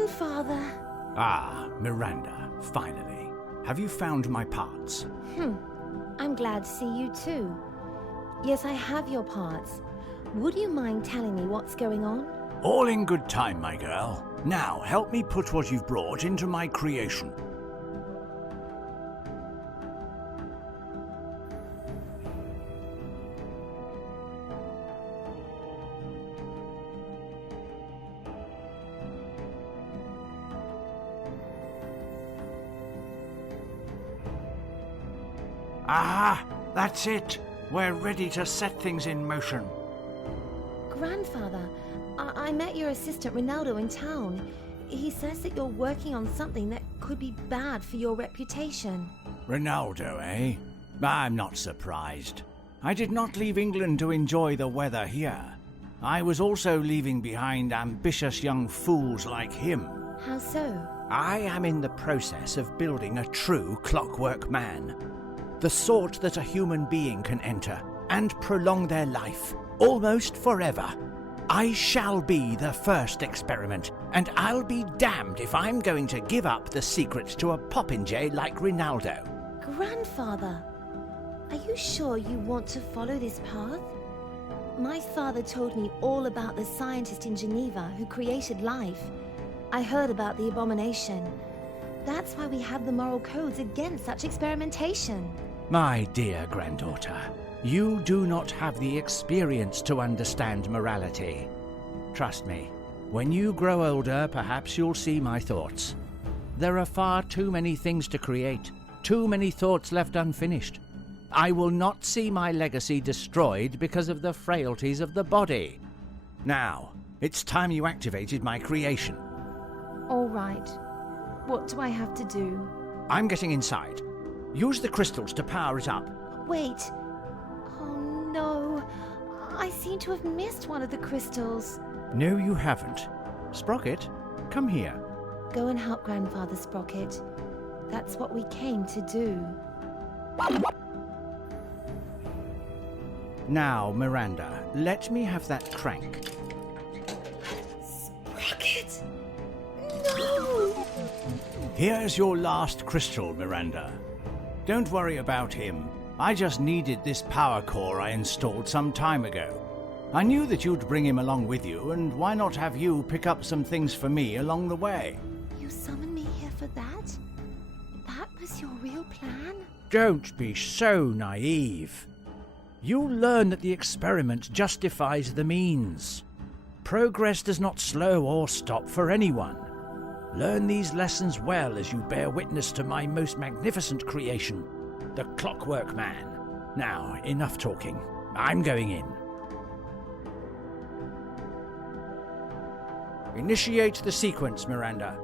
Grandfather. Ah, Miranda, finally. Have you found my parts? I'm glad to see you too. Yes, I have your parts. Would you mind telling me what's going on? All in good time, my girl. Now, help me put what you've brought into my creation. Ah, that's it. We're ready to set things in motion. Grandfather, I met your assistant Ronaldo in town. He says that you're working on something that could be bad for your reputation. Ronaldo, eh? I'm not surprised. I did not leave England to enjoy the weather here. I was also leaving behind ambitious young fools like him. How so? I am in the process of building a true clockwork man. The sort that a human being can enter and prolong their life, almost forever. I shall be the first experiment, and I'll be damned if I'm going to give up the secret to a popinjay like Ronaldo. Grandfather, are you sure you want to follow this path? My father told me all about the scientist in Geneva who created life. I heard about the abomination. That's why we have the moral codes against such experimentation. My dear granddaughter, you do not have the experience to understand morality. Trust me, when you grow older, perhaps you'll see my thoughts. There are far too many things to create, too many thoughts left unfinished. I will not see my legacy destroyed because of the frailties of the body. Now, it's time you activated my creation. All right. What do I have to do? I'm getting inside. Use the crystals to power it up. Wait. Oh no. I seem to have missed one of the crystals. No, you haven't. Sprocket, come here. Go and help Grandfather Sprocket. That's what we came to do. Now, Miranda, let me have that crank. Sprocket! No! Here's your last crystal, Miranda. Don't worry about him. I just needed this power core I installed some time ago. I knew that you'd bring him along with you, and why not have you pick up some things for me along the way? You summoned me here for that? That was your real plan? Don't be so naive. You'll learn that the experiment justifies the means. Progress does not slow or stop for anyone. Learn these lessons well as you bear witness to my most magnificent creation, the Clockwork Man. Now, enough talking. I'm going in. Initiate the sequence, Miranda.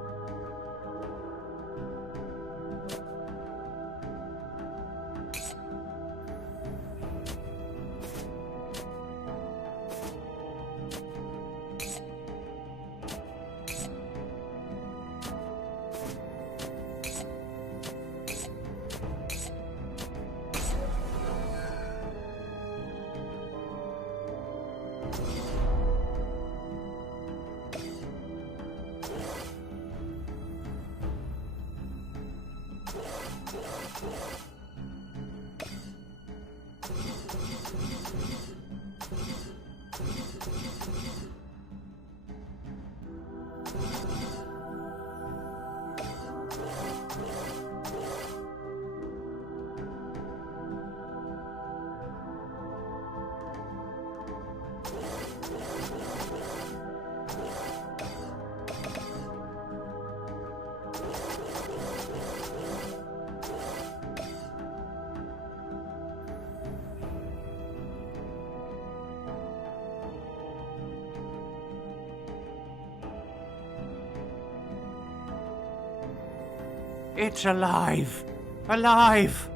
It's alive! Alive!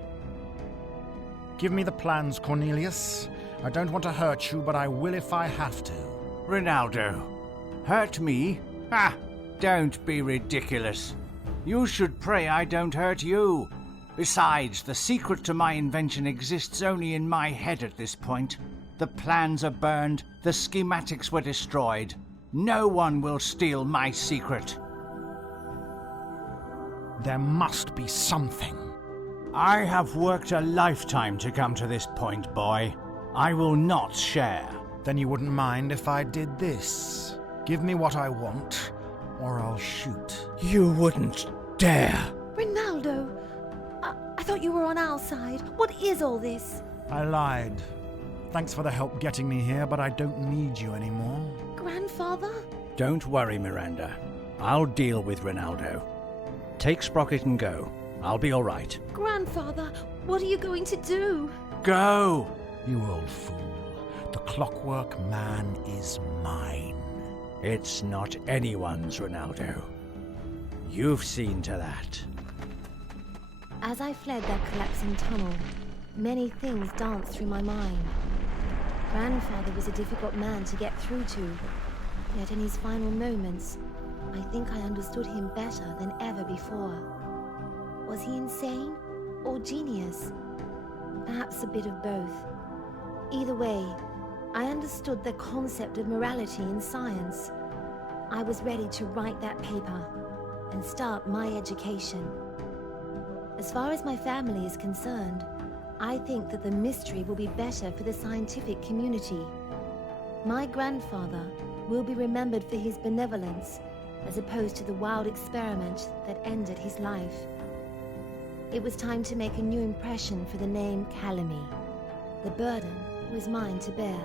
Give me the plans, Cornelius. I don't want to hurt you, but I will if I have to. Ronaldo, hurt me? Ah, don't be ridiculous. You should pray I don't hurt you. Besides, the secret to my invention exists only in my head at this point. The plans are burned, the schematics were destroyed. No one will steal my secret. There must be something. I have worked a lifetime to come to this point, boy. I will not share. Then you wouldn't mind if I did this. Give me what I want, or I'll shoot. You wouldn't dare. Ronaldo, I thought you were on our side. What is all this? I lied. Thanks for the help getting me here, but I don't need you anymore. Grandfather? Don't worry, Miranda. I'll deal with Ronaldo. Take Sprocket and go. I'll be all right. Grandfather, what are you going to do? Go! You old fool. The Clockwork Man is mine. It's not anyone's, Ronaldo. You've seen to that. As I fled that collapsing tunnel, many things danced through my mind. Grandfather was a difficult man to get through to, yet in his final moments, I think I understood him better than ever before. Was he insane or genius? Perhaps a bit of both. Either way, I understood the concept of morality in science. I was ready to write that paper and start my education. As far as my family is concerned, I think that the mystery will be better for the scientific community. My grandfather will be remembered for his benevolence, as opposed to the wild experiment that ended his life. It was time to make a new impression for the name Kalomi. The burden was mine to bear.